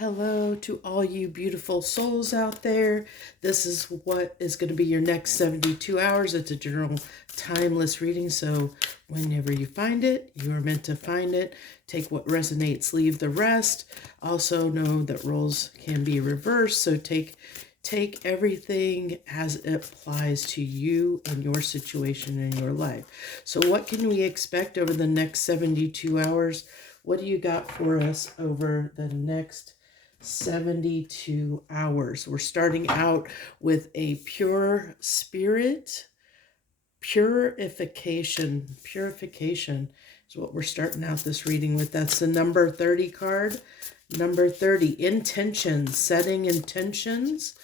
Hello to all you beautiful souls out there. This is what is going to be your next 72 hours. It's a general timeless reading, so whenever you find it, you are meant to find it. Take what resonates, leave the rest. Also know that roles can be reversed, so take everything as it applies to you and your situation in your life. So what can we expect over the next 72 hours? What do you got for us over the next 72 hours? We're starting out with a pure spirit. Purification is what we're starting out this reading with. That's the number 30 card. Number 30, intentions, setting intentions.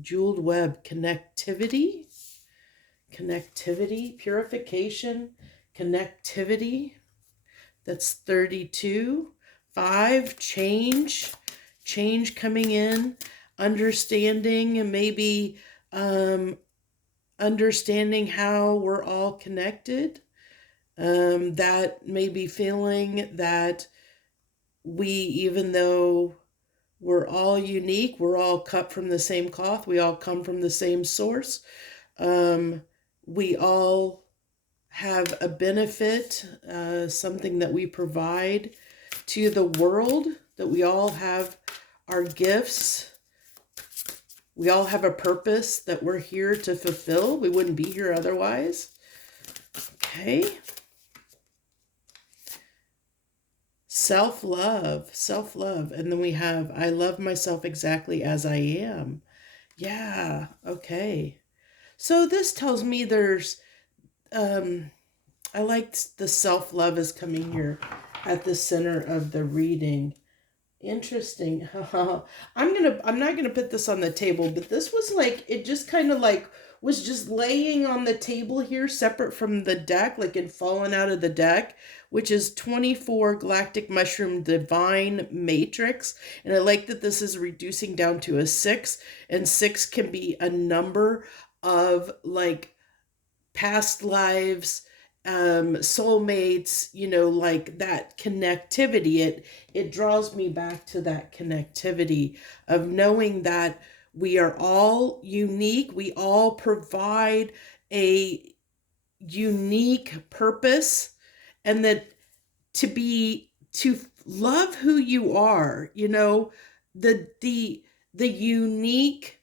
Jeweled web, connectivity, purification, connectivity. That's 32. 5, change coming in, understanding, and maybe understanding how we're all connected. That may be feeling that even though we're all unique, we're all cut from the same cloth, we all come from the same source. We all have a benefit, something that we provide to the world, that we all have our gifts. We all have a purpose that we're here to fulfill. We wouldn't be here otherwise. Okay. Self-love. And then we have, I love myself exactly as I am. Yeah, okay. So this tells me there's, I like the self-love is coming here at the center of the reading. Interesting. I'm not gonna put this on the table, but this was like, it just kind of like was just laying on the table here, separate from the deck, like it fallen out of the deck, which is 24 Galactic Mushroom Divine Matrix. And I like that this is reducing down to a 6, and 6 can be a number of like past lives, soulmates, like that connectivity. It draws me back to that connectivity of knowing that we are all unique. We all provide a unique purpose, and that to love who you are, the unique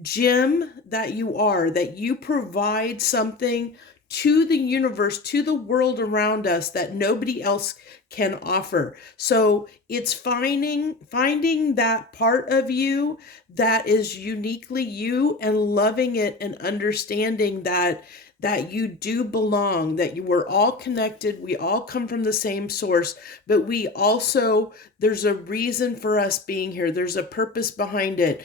gem that you are, that you provide something to the universe, to the world around us that nobody else can offer. So it's finding that part of you that is uniquely you, and loving it, and understanding that you do belong, that you were all connected, we all come from the same source, but we also, there's a reason for us being here. There's a purpose behind it,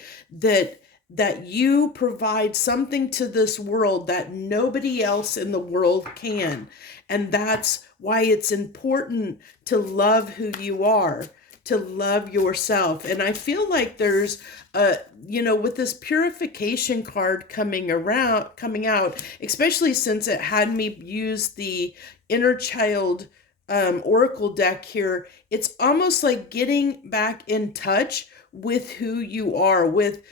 that you provide something to this world that nobody else in the world can. And that's why it's important to love who you are, to love yourself. And I feel like there's with this purification card coming out, especially since it had me use the inner child oracle deck here, it's almost like getting back in touch with who you are, with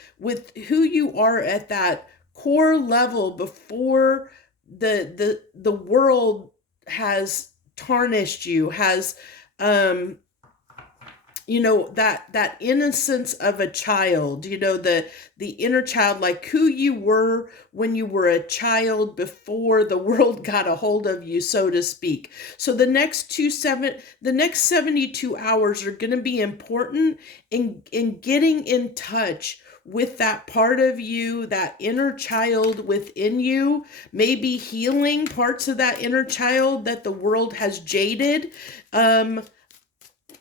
who you are at that core level before the world has tarnished you, has that innocence of a child, the inner child, like who you were when you were a child before the world got a hold of you, so to speak. So the next 72 hours are going to be important in getting in touch with that part of you, that inner child within you, maybe healing parts of that inner child that the world has jaded.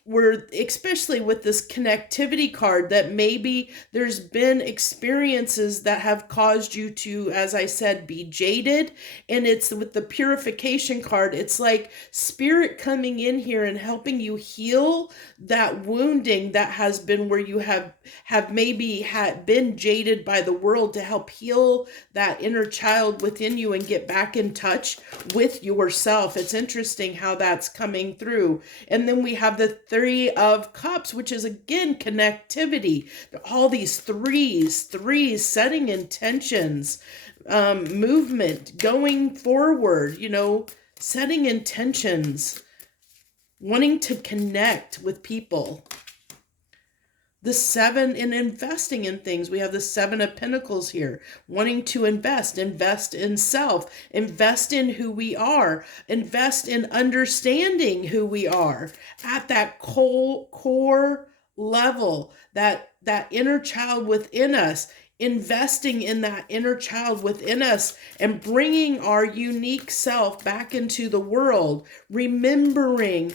We're, especially with this connectivity card, that maybe there's been experiences that have caused you to, as I said, be jaded. And it's with the purification card, it's like spirit coming in here and helping you heal that wounding that has been where you have maybe been jaded by the world, to help heal that inner child within you and get back in touch with yourself. It's interesting how that's coming through. And then we have the Three of Cups, which is again connectivity. All these threes, setting intentions, movement, going forward, setting intentions, wanting to connect with people. The Seven in investing in things. We have the Seven of Pentacles here, wanting to invest in self, invest in who we are, invest in understanding who we are at that core level, that inner child within us, investing in that inner child within us and bringing our unique self back into the world, remembering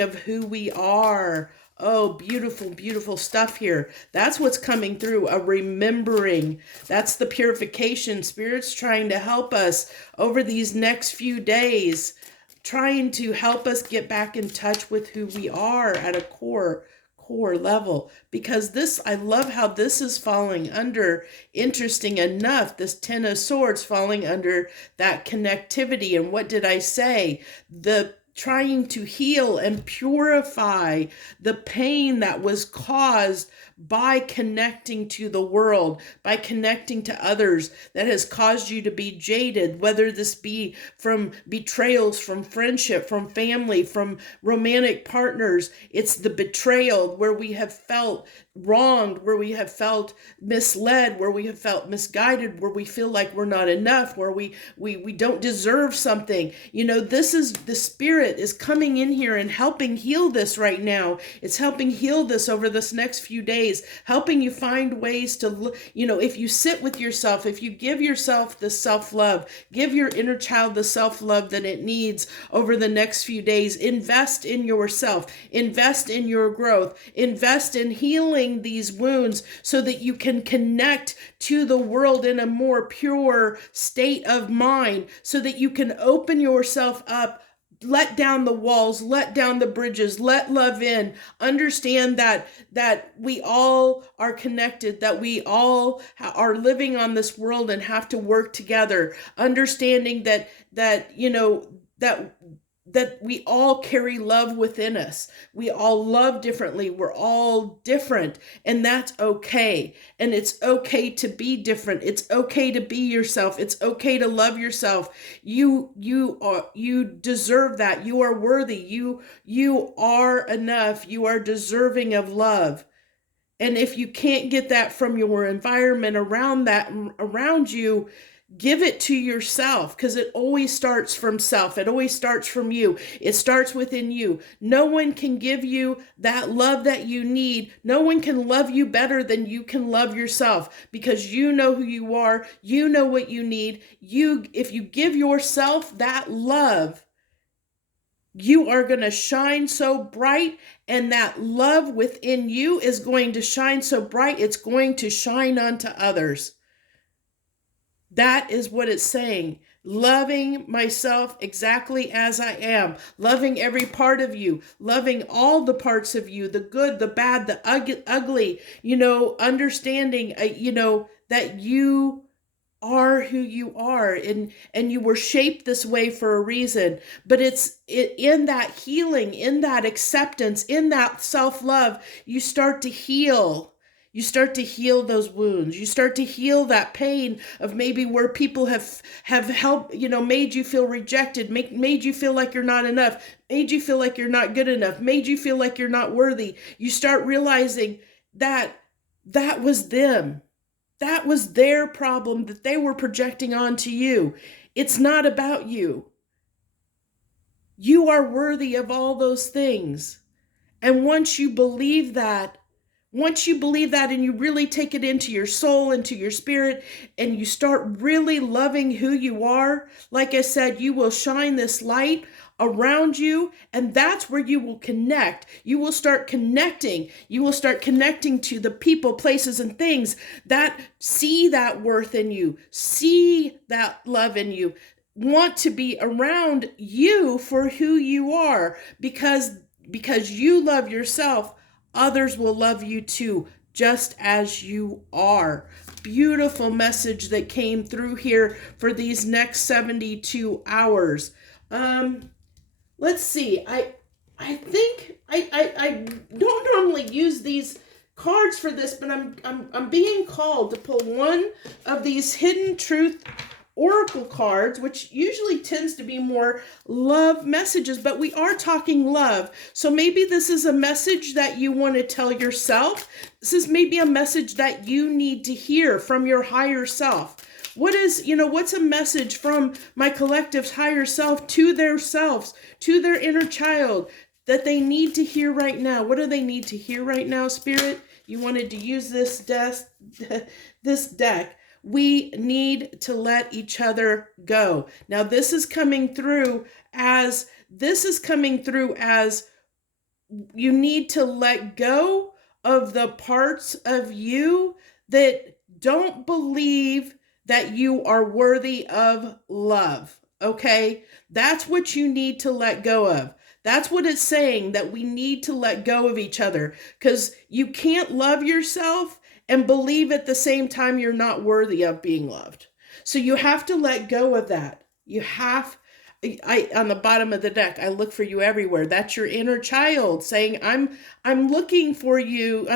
of who we are. Oh, beautiful, beautiful stuff here. That's what's coming through, a remembering. That's the purification. Spirit's trying to help us over these next few days, trying to help us get back in touch with who we are at a core level. Because this, I love how this is falling under, interesting enough, this Ten of Swords falling under that connectivity. And what did I say? The trying to heal and purify the pain that was caused by connecting to the world, by connecting to others, that has caused you to be jaded, whether this be from betrayals, from friendship, from family, from romantic partners. It's the betrayal where we have felt wronged, where we have felt misled, where we have felt misguided, where we feel like we're not enough, where we don't deserve something. This is the Spirit is coming in here and helping heal this right now. It's helping heal this over this next few days, helping you find ways to, if you sit with yourself, if you give yourself the self-love, give your inner child the self-love that it needs over the next few days, invest in yourself, invest in your growth, invest in healing these wounds so that you can connect to the world in a more pure state of mind, so that you can open yourself up, let down the walls, let down the bridges, let love in, understand that we all are connected, that we all are living on this world and have to work together, understanding that we all carry love within us. We all love differently. We're all different, and that's okay. And it's okay to be different. It's okay to be yourself. It's okay to love yourself. You deserve that. You are worthy. You are enough. You are deserving of love. And if you can't get that from your environment around you, give it to yourself, because it always starts from self. It always starts from you. It starts within you. No one can give you that love that you need. No one can love you better than you can love yourself, because you know who you are. You know what you need. If you give yourself that love, you are going to shine so bright, and that love within you is going to shine so bright, it's going to shine onto others. That is what it's saying. Loving myself exactly as I am, loving every part of you, loving all the parts of you, the good, the bad, the ugly, understanding, that you are who you are, and you were shaped this way for a reason. But it's in that healing, in that acceptance, in that self-love, you start to heal. You start to heal those wounds. You start to heal that pain of maybe where people have helped, made you feel rejected, made you feel like you're not enough, made you feel like you're not good enough, made you feel like you're not worthy. You start realizing that was them. That was their problem that they were projecting onto you. It's not about you. You are worthy of all those things. And once you believe that and you really take it into your soul, into your spirit, and you start really loving who you are, like I said, you will shine this light around you, and that's where you will connect. You will start connecting. You will start connecting to the people, places, and things that see that worth in you, see that love in you, want to be around you for who you are, because you love yourself. Others will love you too, just as you are. Beautiful message that came through here for these next 72 hours. Let's see. I think I don't normally use these cards for this, but I'm being called to pull one of these hidden truth oracle cards, which usually tends to be more love messages, but we are talking love. So maybe this is a message that you want to tell yourself. This is maybe a message that you need to hear from your higher self. What's a message from my collective's higher self to their selves, to their inner child, that they need to hear right now? What do they need to hear right now, Spirit? You wanted to use this deck. We need to let each other go. Now, this is coming through as you need to let go of the parts of you that don't believe that you are worthy of love. Okay? That's what you need to let go of. That's what it's saying, that we need to let go of each other, because you can't love yourself and believe at the same time you're not worthy of being loved. So you have to let go of that. You have on the bottom of the deck, I look for you everywhere. That's your inner child saying, I'm looking for you.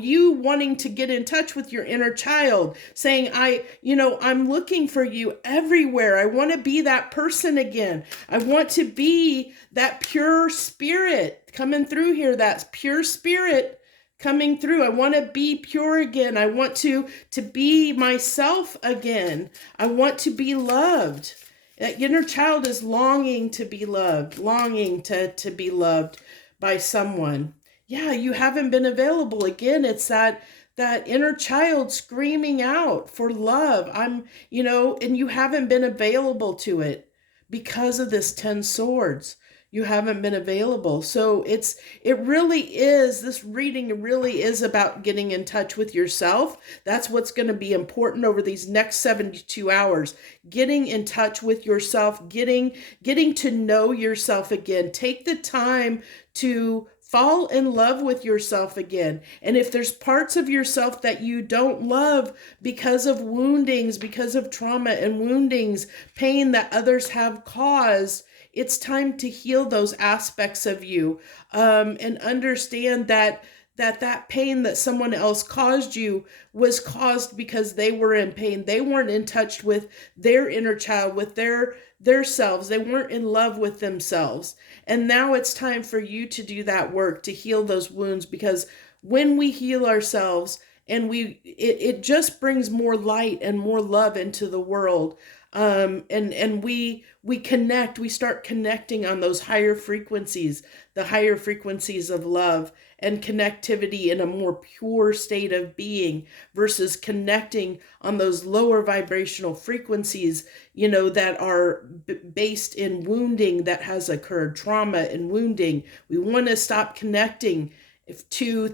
You wanting to get in touch with your inner child, saying, I'm looking for you everywhere. I want to be that person again. I want to be that pure spirit coming through here. That's pure spirit coming through. I want to be pure again. I want to be myself again. I want to be loved. That inner child is longing to be loved, longing to be loved by someone. Yeah, you haven't been available. Again, it's that inner child screaming out for love. And you haven't been available to it because of this 10 swords. You haven't been available. So this reading really is about getting in touch with yourself. That's what's going to be important over these next 72 hours. Getting in touch with yourself, getting to know yourself again. Take the time to fall in love with yourself again. And if there's parts of yourself that you don't love because of woundings, because of trauma and woundings, pain that others have caused, it's time to heal those aspects of you, and understand that pain that someone else caused you was caused because they were in pain. They weren't in touch with their inner child, with their selves. They weren't in love with themselves. And now it's time for you to do that work, to heal those wounds, because when we heal ourselves, and it just brings more light and more love into the world. And we start connecting on those higher frequencies, the higher frequencies of love and connectivity in a more pure state of being, versus connecting on those lower vibrational frequencies, that are based in wounding that has occurred, trauma and wounding. We want to stop connecting to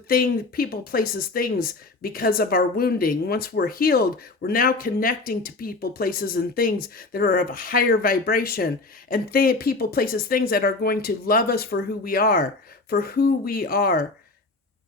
people, places, things because of our wounding. Once we're healed, we're now connecting to people, places, and things that are of a higher vibration, and people, places, things that are going to love us for who we are,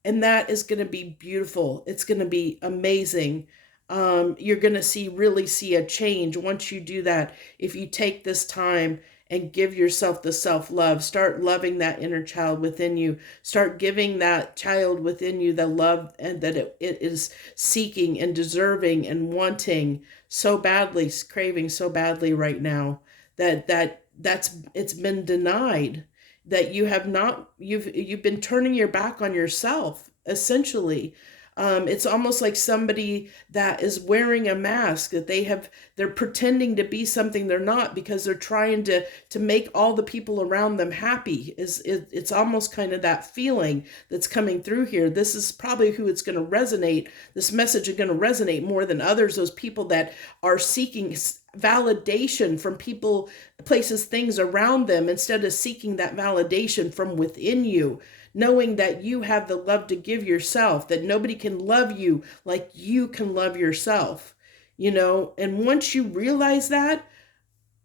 And that is going to be beautiful. It's going to be amazing. You're going to really see a change once you do that. If you take this time and give yourself the self-love, start loving that inner child within you, start giving that child within you the love and that it is seeking and deserving and wanting so badly, craving so badly right now, it's been denied, that you've been turning your back on yourself, essentially. It's almost like somebody that is wearing a mask, that they're pretending to be something they're not, because they're trying to make all the people around them happy. It's almost kind of that feeling that's coming through here. This is probably who it's going to resonate. This message is going to resonate more than others. Those people that are seeking validation from people, places, things around them, instead of seeking that validation from within you. Knowing that you have the love to give yourself, that nobody can love you like you can love yourself, and once you realize that,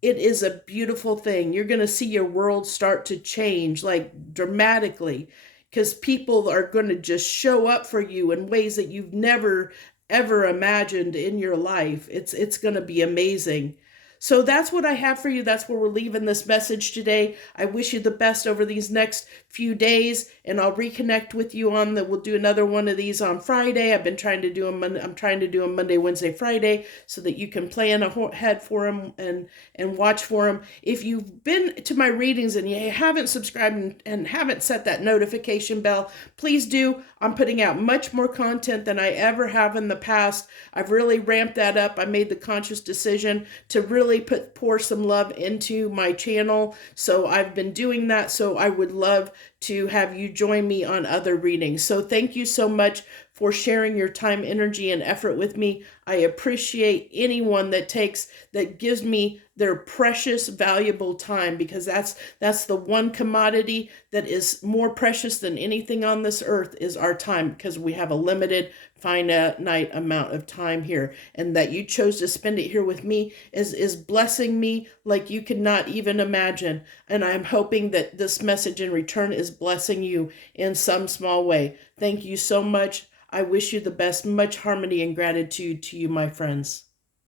it is a beautiful thing. You're going to see your world start to change, like dramatically, because people are going to just show up for you in ways that you've never ever imagined in your life. It's going to be amazing. So that's what I have for you. That's where we're leaving this message today. I wish you the best over these next few days, and I'll reconnect with you on the. We'll do another one of these on Friday. I've been trying to do them. I'm trying to do them Monday, Wednesday, Friday, so that you can plan ahead for them and watch for them. If you've been to my readings and you haven't subscribed and haven't set that notification bell, please do. I'm putting out much more content than I ever have in the past. I've really ramped that up. I made the conscious decision to really pour some love into my channel. So I've been doing that. So I would love to have you join me on other readings. So thank you so much for sharing your time, energy, and effort with me. I appreciate anyone that gives me their precious, valuable time, because that's the one commodity that is more precious than anything on this earth is our time, because we have a limited, finite amount of time here, and that you chose to spend it here with me is blessing me like you could not even imagine. And I'm hoping that this message in return is blessing you in some small way. Thank you so much. I wish you the best. Much harmony and gratitude to you, my friends.